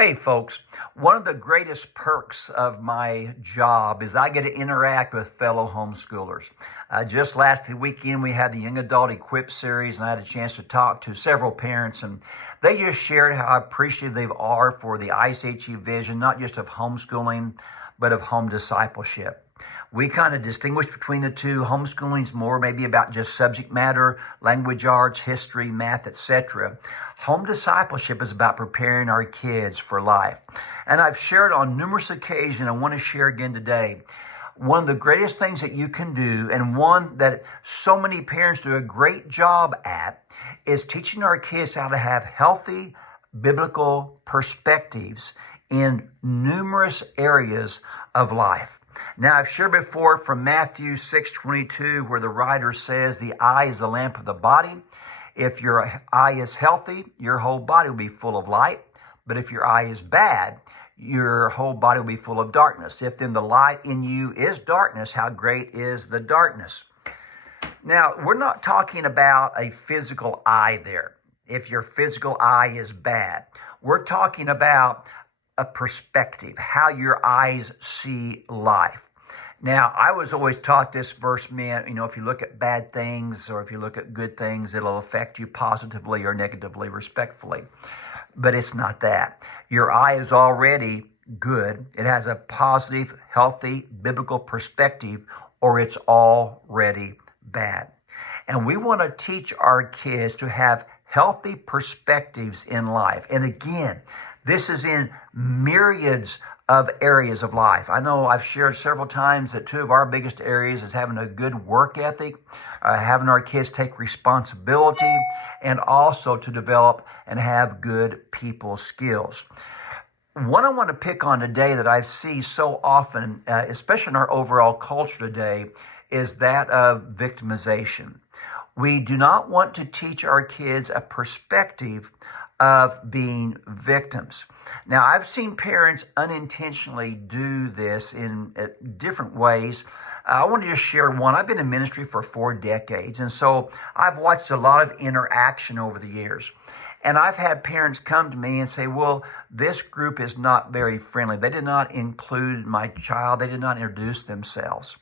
Hey folks, one of the greatest perks of my job is I get to interact with fellow homeschoolers. Just last weekend we had the Young Adult Equip series and I had a chance to talk to several parents, and they just shared how appreciative they are for the ICHE vision, not just of homeschooling, but of home discipleship. We kind of distinguish between the two. Homeschooling is more maybe about just subject matter, language arts, history, math, etc. Home discipleship is about preparing our kids for life. And I've shared on numerous occasions, I want to share again today, one of the greatest things that you can do, and one that so many parents do a great job at, is teaching our kids how to have healthy biblical perspectives in numerous areas of life. Now, I've shared before from Matthew 6:22, where the writer says, the eye is the lamp of the body. If your eye is healthy, your whole body will be full of light. But if your eye is bad, your whole body will be full of darkness. If then the light in you is darkness, how great is the darkness? Now, we're not talking about a physical eye there. If your physical eye is bad, we're talking about a perspective, how your eyes see life. Now, I was always taught this verse meant, if you look at bad things or if you look at good things, it'll affect you positively or negatively, respectfully. But it's not that. Your eye is already good. It has a positive, healthy, biblical perspective, or it's already bad. And we want to teach our kids to have healthy perspectives in life. And again, this is in myriads of areas of life. I know I've shared several times that two of our biggest areas is having a good work ethic, having our kids take responsibility, and also to develop and have good people skills. One I want to pick on today that I see so often, especially in our overall culture today, is that of victimization. We do not want to teach our kids a perspective of being victims. Now, I've seen parents unintentionally do this in different ways. I want to just share one. I've been in ministry for 4 decades, and so I've watched a lot of interaction over the years. And I've had parents come to me and say, well, this group is not very friendly. They did not include my child. They did not introduce themselves.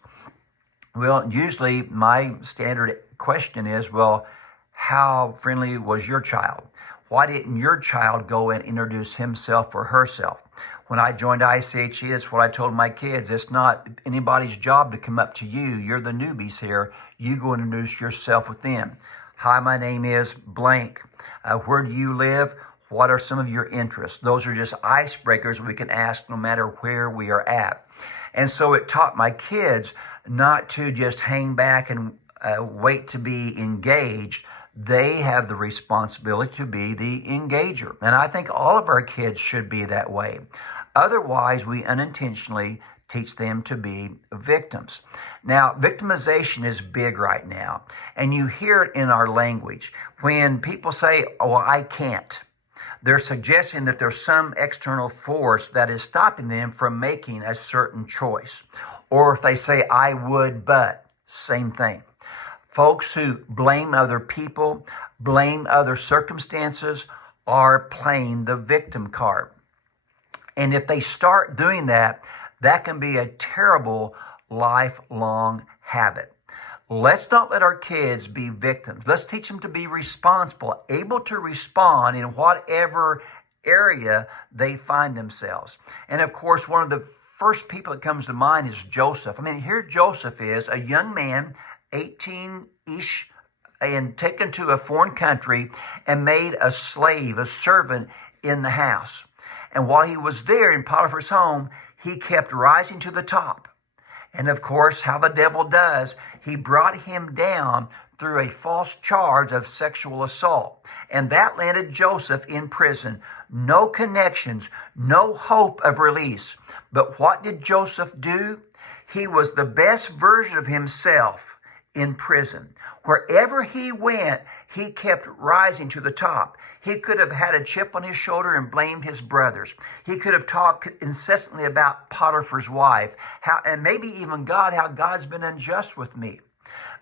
Well, usually my standard question is, well, how friendly was your child? Why didn't your child go and introduce himself or herself? When I joined ICHE, that's what I told my kids. It's not anybody's job to come up to you. You're the newbies here. You go and introduce yourself with them. Hi, my name is blank. Where do you live? What are some of your interests? Those are just icebreakers we can ask no matter where we are at. And so it taught my kids not to just hang back and wait to be engaged. They have the responsibility to be the engager. And I think all of our kids should be that way. Otherwise, we unintentionally teach them to be victims. Now, victimization is big right now. And you hear it in our language. When people say, oh, I can't, they're suggesting that there's some external force that is stopping them from making a certain choice. Or if they say, I would, but, same thing. Folks who blame other people, blame other circumstances, are playing the victim card. And if they start doing that, that can be a terrible lifelong habit. Let's not let our kids be victims. Let's teach them to be responsible, able to respond in whatever area they find themselves. And of course, one of the first people that comes to mind is Joseph. I mean, here Joseph is, a young man, 18-ish, and taken to a foreign country and made a slave, a servant in the house. And while he was there in Potiphar's home, he kept rising to the top. And of course, how the devil does, he brought him down through a false charge of sexual assault. And that landed Joseph in prison. No connections, no hope of release. But what did Joseph do? He was the best version of himself in prison. Wherever he went, he kept rising to the top. He could have had a chip on his shoulder and blamed his brothers. He could have talked incessantly about Potiphar's wife, and maybe even God, how God's been unjust with me.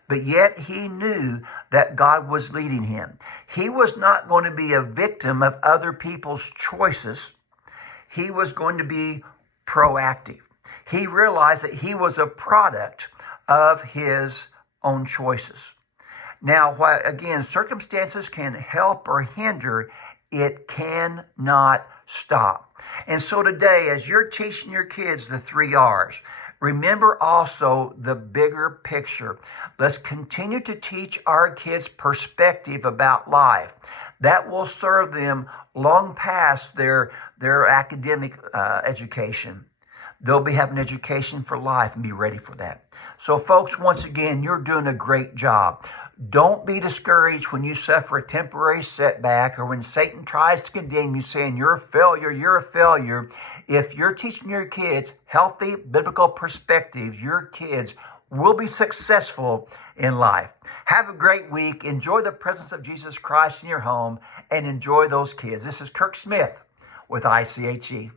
But yet he knew that God was leading him. He was not going to be a victim of other people's choices. He was going to be proactive. He realized that he was a product of his own choices. Now, while, again, circumstances can help or hinder, it cannot stop. And so today, as you're teaching your kids the 3 R's, remember also the bigger picture. Let's continue to teach our kids perspective about life. That will serve them long past their academic education. They'll be having education for life and be ready for that. So folks, once again, you're doing a great job. Don't be discouraged when you suffer a temporary setback or when Satan tries to condemn you saying you're a failure, you're a failure. If you're teaching your kids healthy biblical perspectives, your kids will be successful in life. Have a great week. Enjoy the presence of Jesus Christ in your home and enjoy those kids. This is Kirk Smith with ICHE.